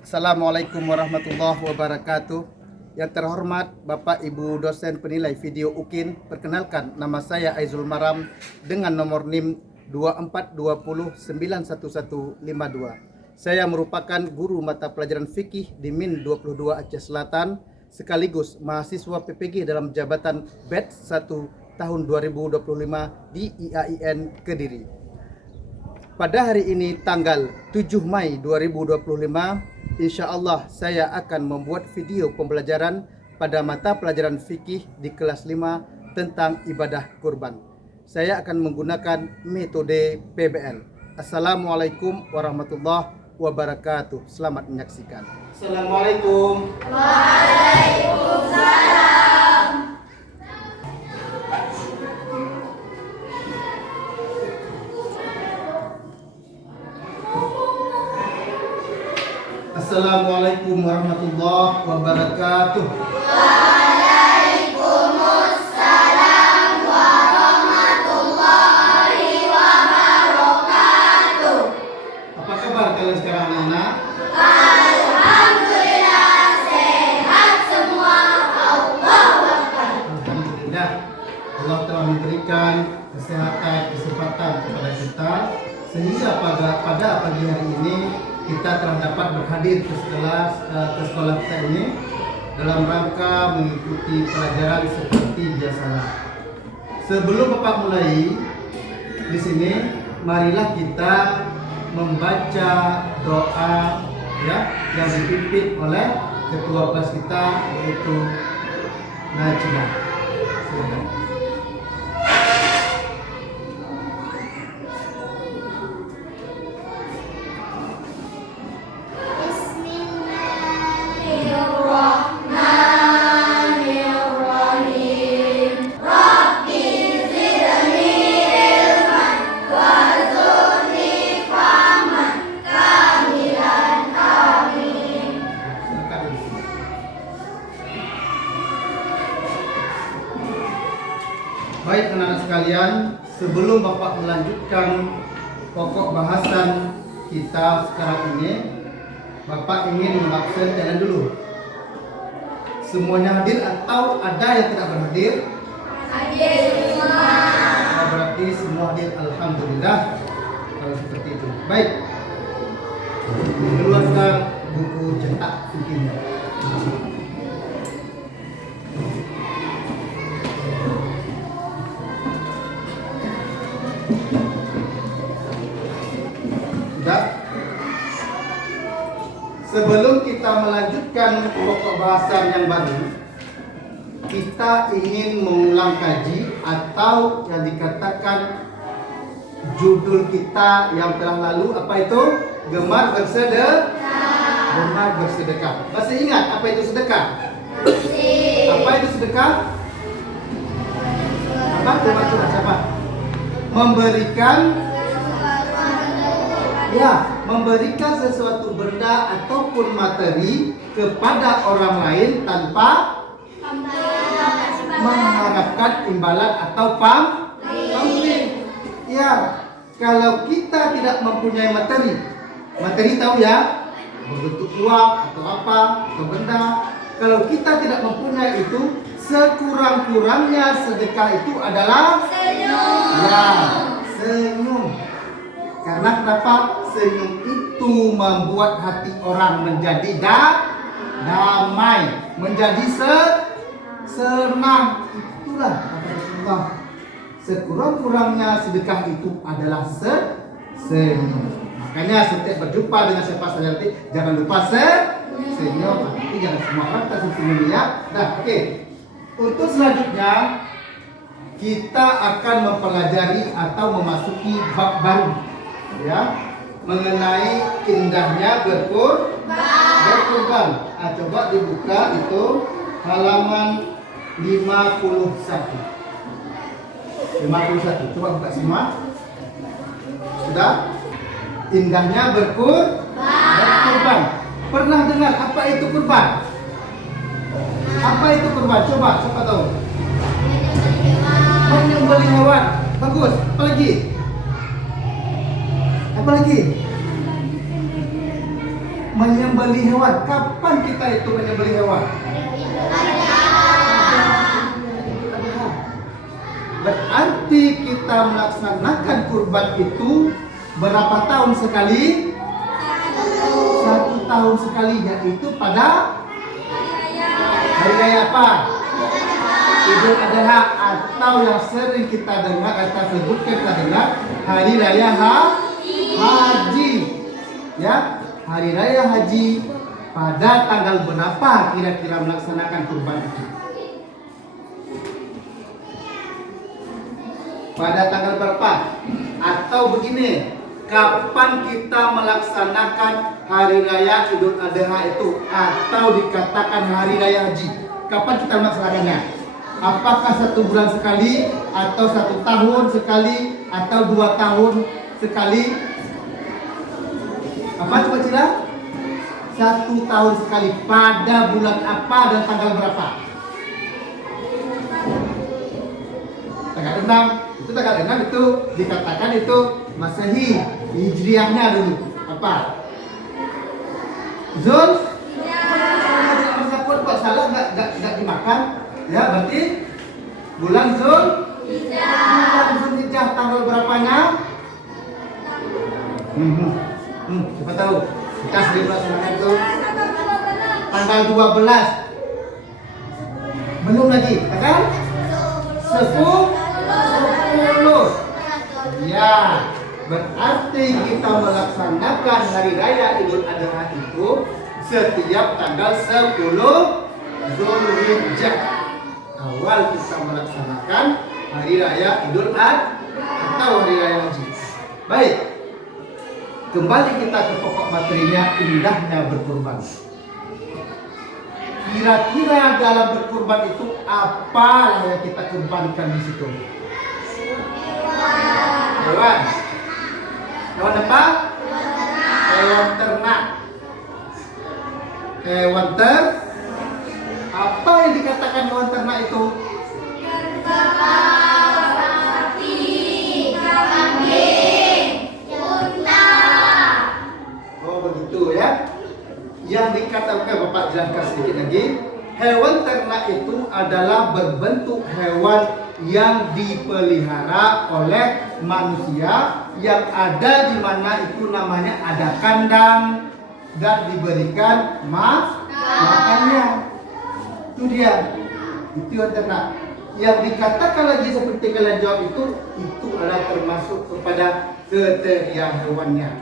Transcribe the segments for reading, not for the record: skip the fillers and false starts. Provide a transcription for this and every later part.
Assalamualaikum warahmatullahi wabarakatuh. Yang terhormat Bapak Ibu dosen penilai video UKIN, perkenalkan nama saya Aizul Maram dengan nomor NIM 2420911152. Saya merupakan guru mata pelajaran fikih di MIN 22 Aceh Selatan, sekaligus mahasiswa PPG dalam jabatan batch 1 tahun 2025 di IAIN Kediri. Pada hari ini tanggal 7 Mei 2025, insya Allah saya akan membuat video pembelajaran pada mata pelajaran fikih di kelas 5 tentang ibadah kurban. Saya akan menggunakan metode PBL. Assalamualaikum warahmatullahi wabarakatuh. Selamat menyaksikan. Assalamualaikum. Waalaikumsalam. Assalamualaikum warahmatullahi wabarakatuh. Waalaikumsalam warahmatullahi wabarakatuh. Apa kabar kalian sekarang, anak-anak? Alhamdulillah sehat semua. Allahu Akbar. Alhamdulillah, Allah telah memberikan kesempatan kepada kita sehingga pada pagi hari ini kita telah dapat berhadir ke sekolah kita ini dalam rangka mengikuti pelajaran seperti biasa. Sebelum Bapak mulai di sini, marilah kita membaca doa yang dipimpin oleh ketua kelas kita, yaitu Najibah. Silakan. Bismillahirrahmanirrahim. Rabbi zidni ilman warzuqni fahman kamilan. Amin. Silakan. Baik anak-anak sekalian, sebelum Bapak melanjutkan pokok bahasan kita sekarang ini, Bapak ingin mengabsenkan dulu. Semuanya hadir atau ada yang tidak berhadir? Hadir semua. Oh, berarti semua hadir, alhamdulillah. Kalau seperti itu. Baik. Keluarkan buku cetak fikihnya. Sudah? Sebelum kita melanjutkan pokok bahasan yang baru, kita ingin mengulang kaji atau yang dikatakan judul kita yang telah lalu, apa itu? Gemar bersedekah. Masih ingat apa itu sedekah? Apa itu sedekah? Apa? Coba siapa? Memberikan sesuatu benda ataupun materi kepada orang lain tanpa mengharapkan imbalan atau pamrih. Ya, kalau kita tidak mempunyai materi tahu ya, bentuk uang atau apa atau benda. Kalau kita tidak mempunyai itu, sekurang-kurangnya sedekah itu adalah Senyum. ya, senyum. Karena kenapa? Senyum itu membuat hati orang menjadi damai, menjadi senang. Itulah kata Rasulullah. Sekurang-kurangnya sedekah itu adalah senyum. Makanya setiap berjumpa dengan siapa saja nanti jangan lupa senyum. Nanti jangan semua orang kita senyum ya. Nah, oke. Untuk selanjutnya kita akan mempelajari atau memasuki bab baru, ya, mengenai indahnya berkurban. Nah, coba dibuka itu halaman 51. Coba buka semua. Sudah? Indahnya berkurban. Pernah dengar apa itu kurban? Apa itu kurban? Coba, siapa tahu? Menyembelih hewan. Bagus. Apa lagi? Apalagi? Menyembelih hewan. Kapan kita itu menyembelih hewan? Berarti kita melaksanakan kurban itu berapa tahun sekali? 1 tahun sekali, yaitu pada hari raya apa? Idul Adha, atau yang sering kita dengar atau sebutkan kita dengar hari raya haji. Ya, hari raya haji pada tanggal berapa kira-kira melaksanakan kurban itu? Pada tanggal berapa? Atau begini, kapan kita melaksanakan hari raya Idul Adha itu, atau dikatakan hari raya haji? Kapan kita melaksanakannya? Apakah 1 bulan sekali, atau 1 tahun sekali, atau 2 tahun sekali? Apa coba cila? 1 tahun sekali. Pada bulan apa dan tanggal berapa? Tanggal 6. Itu tanggal 6 itu dikatakan itu Masehi, Hijriahnya dulu. Apa? Zul? Tidak bersapun kok salah nggak dimakan. Ya, berarti bulan Bulan Zulhijjah tanggal berapanya? Siapa tahu? Kita sering melaksanakan itu tanggal 12. Belum lagi, kan? 10. Ya, berarti kita melaksanakan hari raya Idul Adha itu setiap tanggal 10 Zulhijjah. Awal kita melaksanakan hari raya Idul Adha atau hari raya haji. Baik, kembali kita ke pokok materinya, indahnya berkurban. Kira-kira dalam berkurban itu apa yang kita kurbankan di situ? Hewan. Hewan apa? Hewan ternak. Hewan ternak. Apa yang dikatakan hewan ternak itu? Kerbau, sapi, kambing, unta. Oh begitu ya. Yang dikatakan Bapak jelaskan sedikit lagi. Hewan ternak itu adalah berbentuk hewan yang dipelihara oleh manusia, yang ada di mana itu namanya ada kandang dan diberikan makannya. Itu dia, itu yang ternak. Yang dikatakan lagi seperti kalian jawab itu adalah termasuk kepada kriteria hewannya.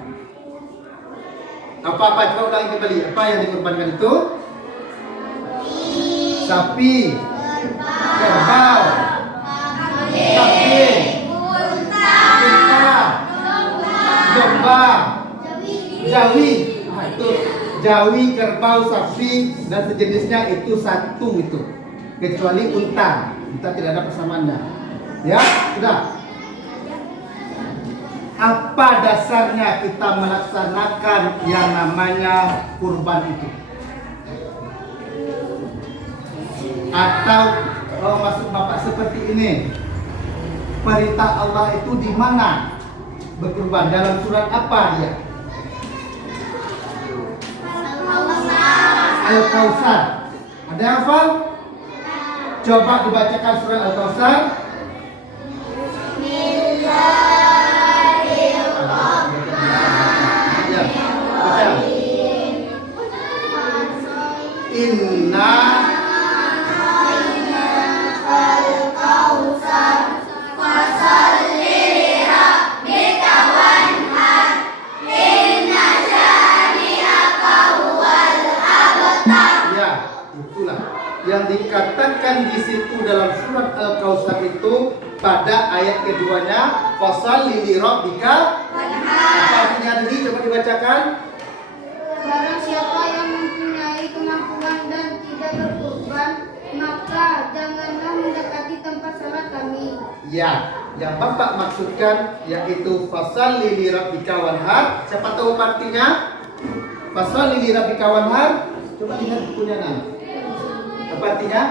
Apa-apa, coba ulangi kembali. Apa yang dikorbankan itu? Sapi, kerbau, kambing, unta, domba, jawi. Nah, itu jawi, kerbau, sapi dan sejenisnya itu satu itu. Kecuali unta tidak ada persamaannya. Ya, sudah. Apa dasarnya kita melaksanakan yang namanya kurban itu? Atau maksud Bapak seperti ini, perintah Allah itu di mana berkurban? Dalam surat apa dia? Al-Kautsar. Ada yang hafal? Coba dibacakan surat Al-Kautsar. Inna al-Kautsar fasalli lirabbika wanhar inna syani'aka huwal abtar. Ya, itulah yang dikatakan di situ dalam surat Al-Kautsar itu pada ayat keduanya, fashalli lirabbika wanhar. Apa artinya tadi? Coba dibacakan. Barang siapa yang mempunyai kemampuan dan tidak berkurban, maka janganlah mendekati tempat salat kami. Ya, yang Bapak maksudkan yaitu fashalli lirabbika wanhar. Siapa tahu artinya? Fashalli lirabbika wanhar. Coba lihat bukunya Nan. Apa artinya?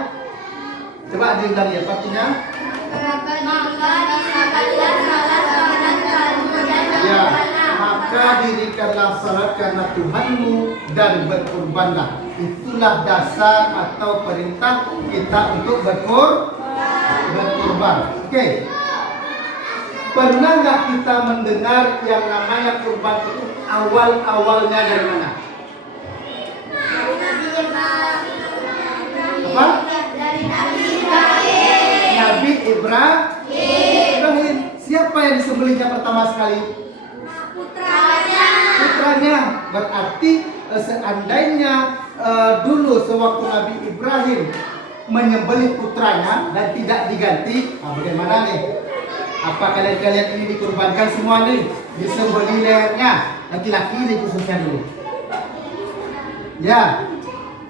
Coba diulang ya, apa artinya? Maka disalatlah salat sunat kamu dan Ya, berdoalah. maka dirikanlah salat karena Tuhanmu dan berkurbanlah. Itulah dasar atau perintah kita untuk berkurban. Oke. Pernah nggak kita mendengar yang namanya kurban itu awal-awalnya dari mana? Apa? Dari Nabi Ibrahim. Nabi Ibrahim. Siapa yang disembelihnya pertama sekali? Putranya. Berarti seandainya dulu sewaktu Nabi Ibrahim menyembelih putranya dan tidak diganti, bagaimana nih? Apa kalian ini dikurbankan semua nih? Disembelih lehernya, laki-laki ini khususnya dulu. Ya,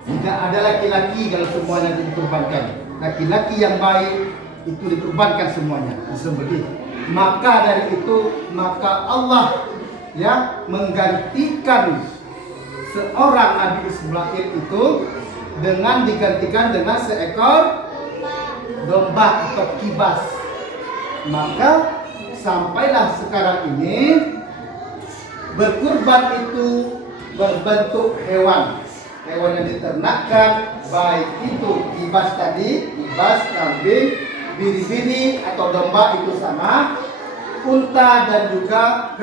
tidak ada laki-laki kalau semuanya dikurbankan. Laki-laki yang baik itu dikurbankan semuanya, disembelih. Maka dari itu, maka Allah ya menggantikan seorang Nabi Ismail itu dengan digantikan dengan seekor domba atau kibas. Maka sampailah sekarang ini berkurban itu berbentuk hewan yang diternakkan, baik itu kibas tadi, kibas, kambing, biri-biri atau domba itu sama, unta dan juga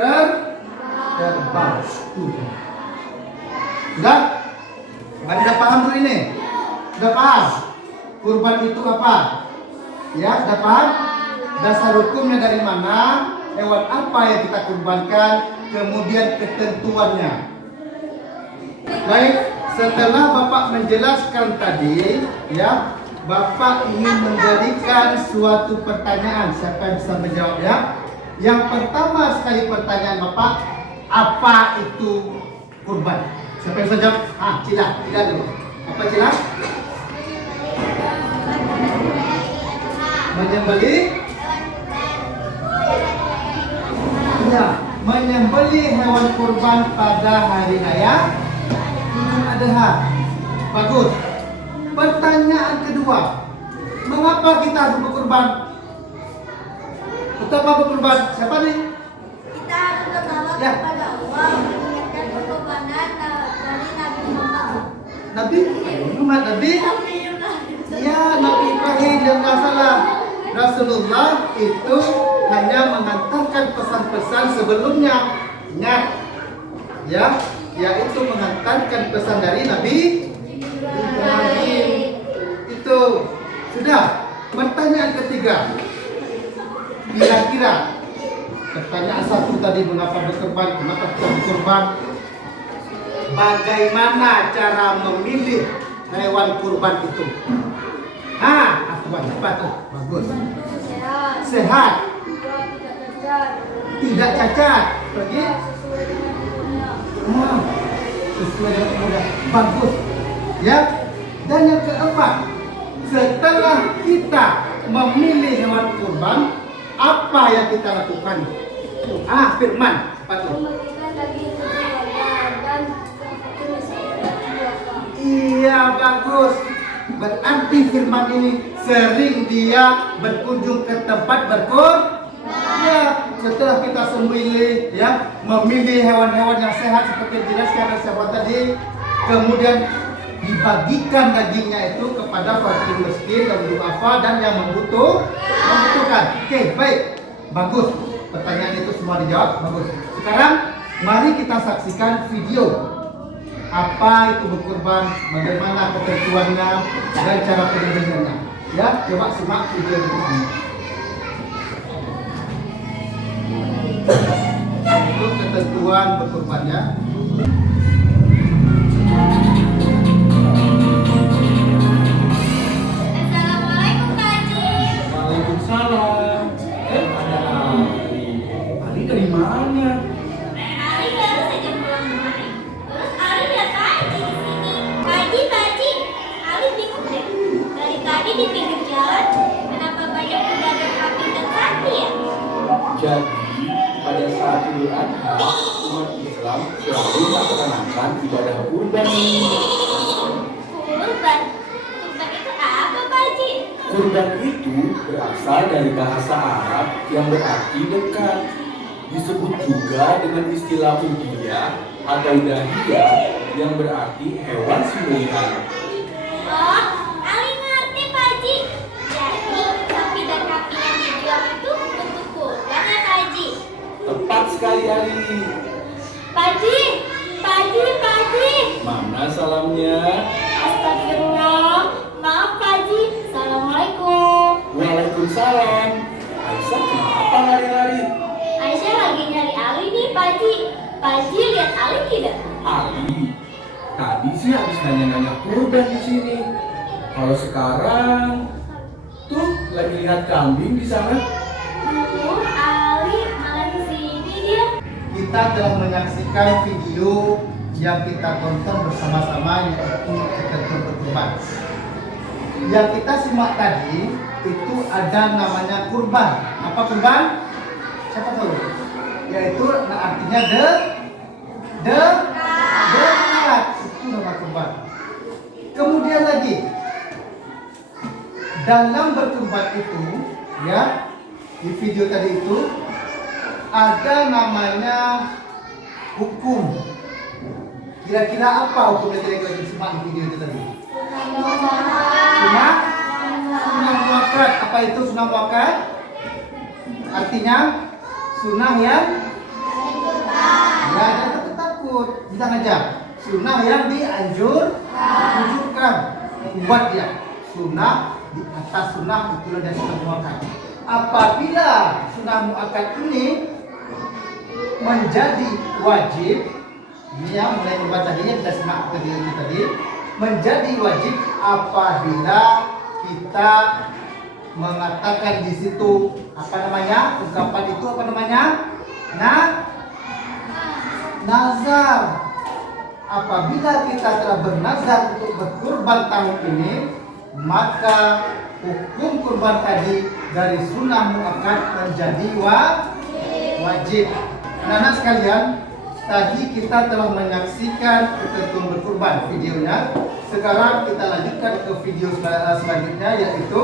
kerbau. Sudah? Anda paham dulu ini? Sudah paham? Kurban itu apa? Ya, sudah paham? Dasar hukumnya dari mana? Hewan apa yang kita kurbankan? Kemudian ketentuannya. Baik, setelah Bapak menjelaskan tadi, ya, Bapak ingin memberikan suatu pertanyaan. Siapa yang bisa menjawabnya? Yang pertama sekali pertanyaan Bapak, apa itu kurban? Siapa yang bisa jawab? Cila dulu. Apa Cila? Menyembelih? Ya, menyembelih hewan kurban pada hari raya Idul Adha. Bagus. Pertanyaan kedua, mengapa kita harus berkurban? Untuk apa berkurban? Siapa nih? Kita harus bertawaf kepada Allah mengingatkan pengorbanan dari Nabi Muhammad. Nabi ya, Nabi Ibrahim yang nggak salah. Rasulullah itu hanya mengantarkan pesan-pesan sebelumnya. Ingat, ya, yaitu mengantarkan pesan dari Nabi Ibrahim. Itu sudah. Pertanyaan ketiga, kira-kira pertanyaan satu tadi mengapa berkorban, kenapa kita berkorban, bagaimana cara memilih hewan kurban itu? Apa tuh? Bagus. Sehat. Tidak cacat. Pergi. Sesuai dengan mudah. Bagus. Ya. Dan yang keempat, setelah kita memilih hewan kurban, apa yang kita lakukan? Firman. Apa tuh? Iya, bagus. Berarti firman ini sering dia berkunjung ke tempat berkurban. Ya, setelah kita memilih hewan-hewan yang sehat seperti dijelaskan oleh sahabat tadi, kemudian dibagikan dagingnya itu kepada fakir miskin dan duafa dan yang membutuhkan. Oke, baik, bagus. Pertanyaan itu semua dijawab, bagus. Sekarang mari kita saksikan video. Apa itu berkurban, bagaimana ketentuannya dan cara penyembelihannya. Ya, coba simak video ini. Itu ketentuan berkurbannya. Assalamualaikum Kak Haji. Waalaikumsalam. Ada Ali dari mana? Ali baru saja pulang kemarin. Terus Ali lihat Kak Haji di sini. Kak Haji, Ali bingung deh. Dari tadi di pinggir jalan, kenapa banyak pedagang kambing dan sapi ya? Jadi pada saat Idul Adha, umat Islam selalu melaksanakan ibadah kurban ini. Kurban? Kurban itu apa Pak Haji? Kurban itu berasal dari bahasa Arab yang berarti dekat. Disebut juga dengan istilah udhiyah atau dahiyah yang berarti hewan sembelihan. Oh, Ali ngerti Pak Haji. Jadi sapi dan kambing yang dijual itu untuk kurban ya Pak Haji? Tepat sekali Ali. Pak Haji, Pak Haji, Pak Haji. Mana salamnya? Astagfirullah. Maaf Pak Haji. Assalamualaikum. Waalaikumsalam. Aisyah kenapa lari-lari? Aisyah lagi nyari Ali nih Pak Haji. Pak Haji lihat Ali tidak? Ali, tadi sih habis nanya-nanya kurban di sini. Kalau sekarang, tuh lagi lihat kambing di sana. Ali malah di sini dia. Kita telah menyaksikan video yang kita tonton bersama-sama, yaitu ketentuan berkurban. Yang kita simak tadi itu ada namanya kurban. Apa kurban? Siapa tahu? Yaitu artinya dekat. Itu nama kurban. Kemudian lagi dalam berkurban itu, ya, di video tadi itu ada namanya hukum. Kira-kira apa hukumnya kira-kira disimak di video itu tadi? Sunnah muakkad. Apa itu sunnah muakkad? Artinya sunnah yang jangan takut. Bilang aja. Sunnah yang dianjurkan. Buat dia. Sunnah di atas sunnah, itulah dia sunnah muakkad. Apabila sunnah muakkad ini menjadi wajib, ini yang mulai kurban tadi yang kita simak video itu tadi, menjadi wajib apabila kita mengatakan di situ apa namanya, ungkapan itu apa namanya, nazar. Apabila kita telah bernazar untuk berkurban tahun ini, maka hukum kurban tadi dari sunnah muakkad menjadi wajib. Anak-anak sekalian, tadi kita telah menyaksikan ketentuan berkurban videonya. Sekarang kita lanjutkan ke video selanjutnya, yaitu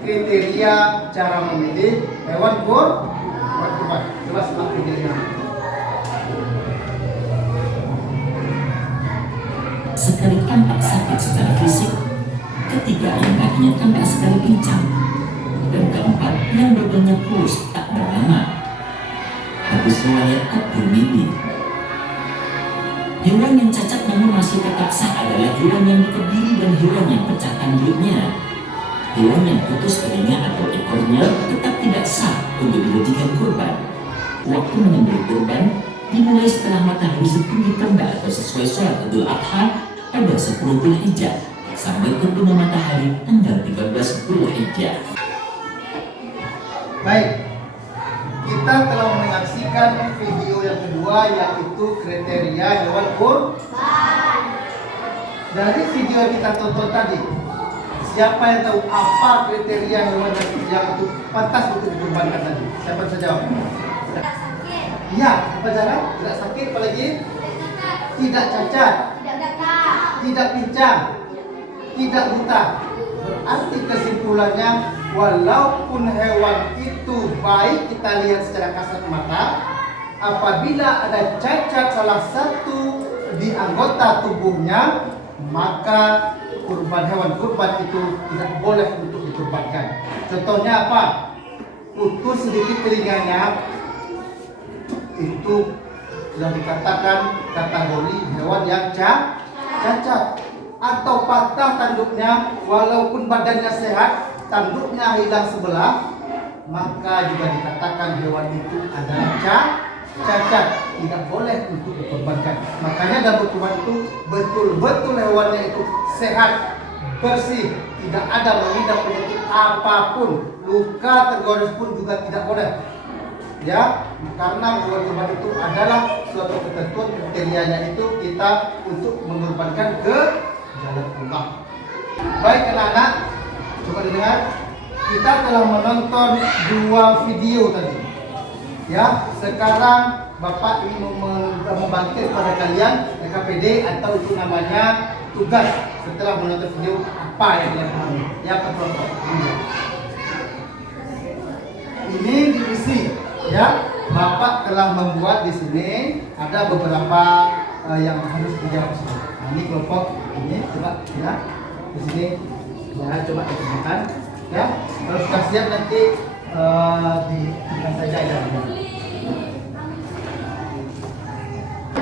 kriteria cara memilih hewan kurban. Coba simak videonya. Sekali tampak sakit secara fisik, ketiga yang kakinya tampak sekali pincang, dan keempat yang badannya kurus tak bernama. Hadis riwayat At-Tirmidzi. Hewan yang cacat namun masih tetap sah adalah hewan yang terdiri dan hewan yang pecah tanduknya. Hewan yang putus telinga atau ekornya tetap tidak sah untuk dijadikan kurban. Waktu menyembelih kurban dimulai setelah matahari setinggi terbang atau sesuai sholat Idul Adha pada 10 Dzulhijjah sampai terbenam matahari tanggal 13 Dzulhijjah. Baik, kita telah menyaksikan video yang kedua, yaitu kriteria hewan kurban. Dari video yang kita tonton tadi, siapa yang tahu apa kriteria hewan yang itu pantas untuk dikurbankan tadi? Siapa bisa jawab? Iya, apa cara? Tidak sakit, apalagi tidak cacat, tidak pincang, tidak buta. Berarti kesimpulannya, walaupun hewan itu baik kita lihat secara kasat mata, apabila ada cacat salah satu di anggota tubuhnya, maka hewan kurban itu tidak boleh untuk dikurbankan. Contohnya apa? Putus sedikit telinganya, itu sudah dikatakan kategori hewan yang cacat. Atau patah tanduknya, walaupun badannya sehat, tanduknya hilang sebelah, maka juga dikatakan hewan itu adalah cacat, tidak boleh untuk dikorbankan. Makanya dalam berkurban itu betul-betul hewannya itu sehat, bersih, tidak ada mengidap penyakit apapun, luka tergores pun juga tidak boleh. Ya, karena hewan kurban itu adalah suatu ketentuan, kriterianya itu kita untuk mengorbankan ke jalan Allah. Baik anak-anak, coba dengar. Kita telah menonton 2 video tadi. Ya, sekarang Bapak ingin membangkit kepada kalian KPD atau itu namanya tugas setelah menonton video apa yang kalian pahami. Ya, kelompok. Ini divisi, ya. Bapak telah membuat di sini ada beberapa yang harus dijawab sini. Nah, ini kelompok ini coba ya di sini ya coba dikerjakan ya. Kalau sudah siap nanti diberikan saja ya.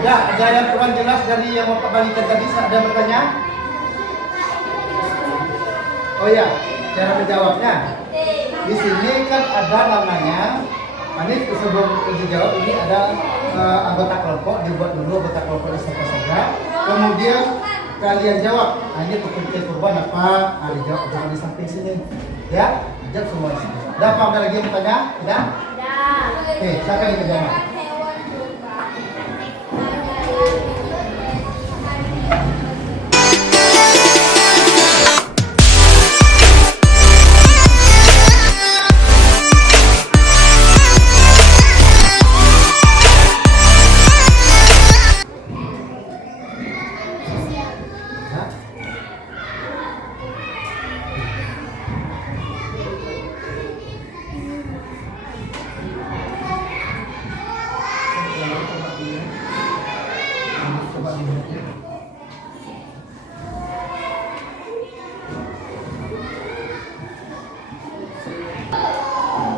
Ya, ada yang kurang jelas dari yang Bapak bagikan tadi, ada yang bertanya? Oh ya, cara menjawabnya. Di sini kan ada namanya. Ini sebelum dijawab ini ada anggota kelompok, dibuat dulu anggota kelompok siapa saja. Kemudian kalian jawab. Nah, ini pekerja kurban apa? Nah, dijawab jangan di samping sini. Ya, jawab semua di sini. Ada apa? Ada lagi yang bertanya? Tidak? Oke, silakan dikerjakan.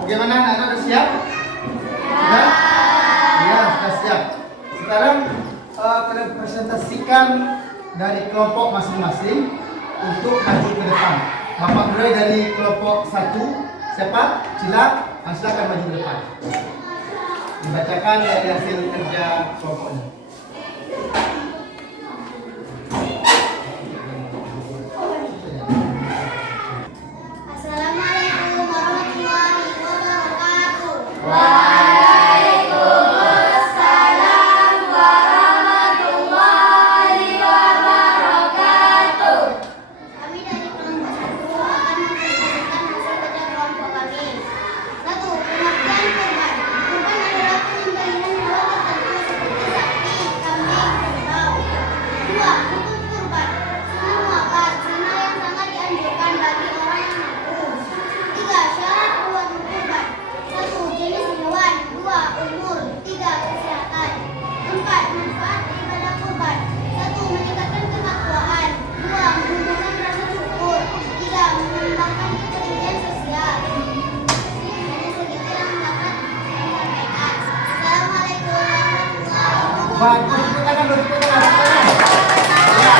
Bagaimana anak-anak sudah siap? Sudah? Ya, sudah siap. Sekarang kalian presentasikan dari kelompok masing-masing untuk maju ke depan. Bapak mulai dari kelompok 1. Siapa? Cila, silakan maju ke depan. Dibacakan dari hasil kerja kelompoknya. Assalamualaikum warahmatullahi wabarakatuh. Waalaikumsalam warahmatullahi wabarakatuh. Kami dari kelompok 1 akan mempresentasikan hasil kerja kelompok kami. 1. Pengertian kurban. Kurban adalah penyembelihan hewan tertentu seperti sapi, kambing, kerbau. 2. Hukum kurban. Sunnah muakkad, sunnah yang sangat dianjurkan bagi orang yang mampu. 3. Syarat hewan kurban. 1. Jenis hewan. 2. Umur. 3. Kesehatan. 4. Manfaat ibadah kurban. 1. Meningkatkan ketakwaan. 2. Menumbuhkan rasa syukur. 3. Mengembangkan kepedulian sosial. Hanya segitu yang dapat saya sampaikan. Assalamualaikum warahmatullahi wabarakatuh. Bagus, tepuk tangan dulu, tepuk tangan. Ya.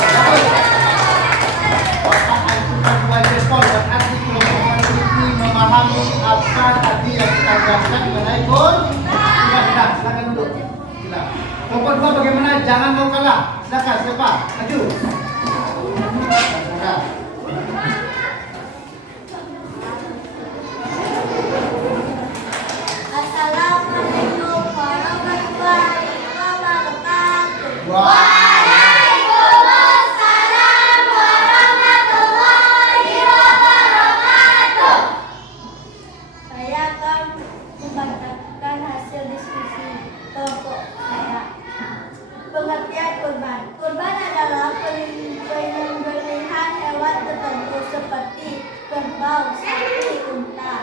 Bagus. Bapak anjurkan buat respon dan arti kelompok ini memahami apa tadi yang kita jelaskan mengenai kurban. Silakan duduk. Silakan. Kelompok 2 bagaimana? Jangan mau kalah. Silakan, siapa? Maju. Ya. Assalamualaikum warahmatullahi wabarakatuh. Waalaikumsalam warahmatullahi wabarakatuh. Saya akan membacakan hasil diskusi kelompok saya. Pengertian kurban. Kurban adalah penyembelihan hewan tertentu seperti kerbau, sapi, unta.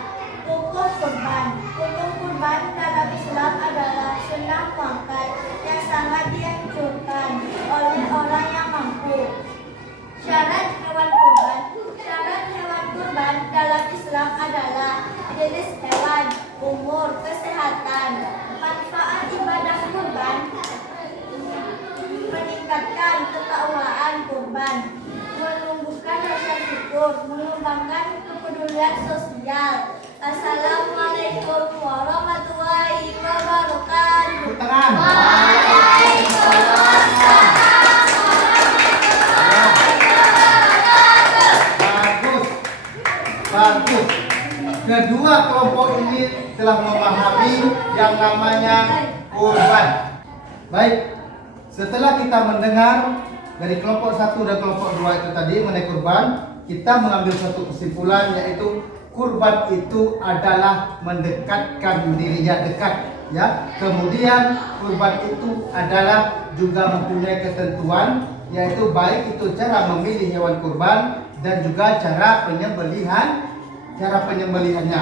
Hukum kurban. Hukum kurban dalam Islam adalah sunnah muakkad yang sangat dianjurkan oleh orang yang mampu. Syarat hewan kurban. Syarat hewan kurban dalam Islam adalah jenis hewan, umur, kesehatan. Manfaat ibadah kurban: meningkatkan ketakwaan kurban, menumbuhkan rasa syukur, mengembangkan kepedulian sosial. Assalamualaikum warahmatullahi wabarakatuh. Tepuk tangan. Bagus. Bagus. Kedua kelompok ini telah memahami yang namanya kurban. Baik. Setelah kita mendengar dari kelompok 1 dan kelompok 2 itu tadi mengenai kurban, kita mengambil satu kesimpulan, yaitu kurban itu adalah mendekatkan dirinya dekat, ya. Kemudian kurban itu adalah juga mempunyai ketentuan, yaitu baik itu cara memilih hewan kurban dan juga cara penyembelihannya,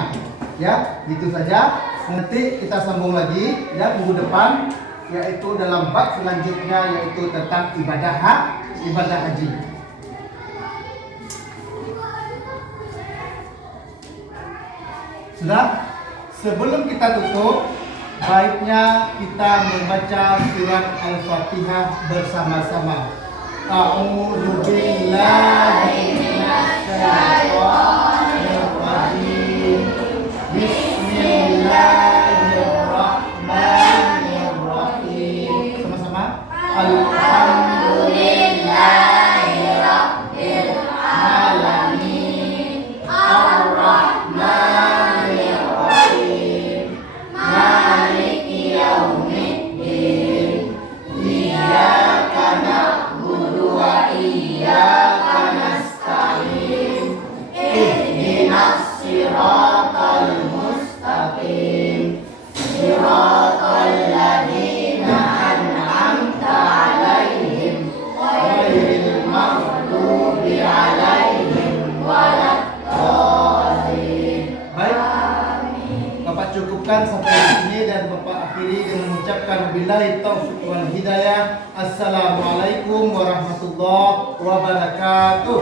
ya. Gitu saja. Nanti kita sambung lagi ya minggu depan, yaitu dalam bab selanjutnya, yaitu tentang ibadah haji. Sudah? Sebelum kita tutup, baiknya kita membaca surat Al-Fatihah bersama-sama. A'udzu billahi minasyaitonir rajim. Bismillahirrahmanirrahim. Sama-sama. Alhamdulillahirabbil alamin. Ar-Rahmanir Rahim. Maliki yaumiddin. Iyyaka na'budu wa iyyaka nasta'in. Ihdinas siratal mustaqim. Siratal ladzina an'amta 'alaihim ghairil maghdubi 'alaihim waladdallin. Baik. Bapak cukupkan sampai di sini dan Bapak akhiri dengan mengucapkan billahi taufiq wal hidayah. Assalamualaikum warahmatullahi wabarakatuh.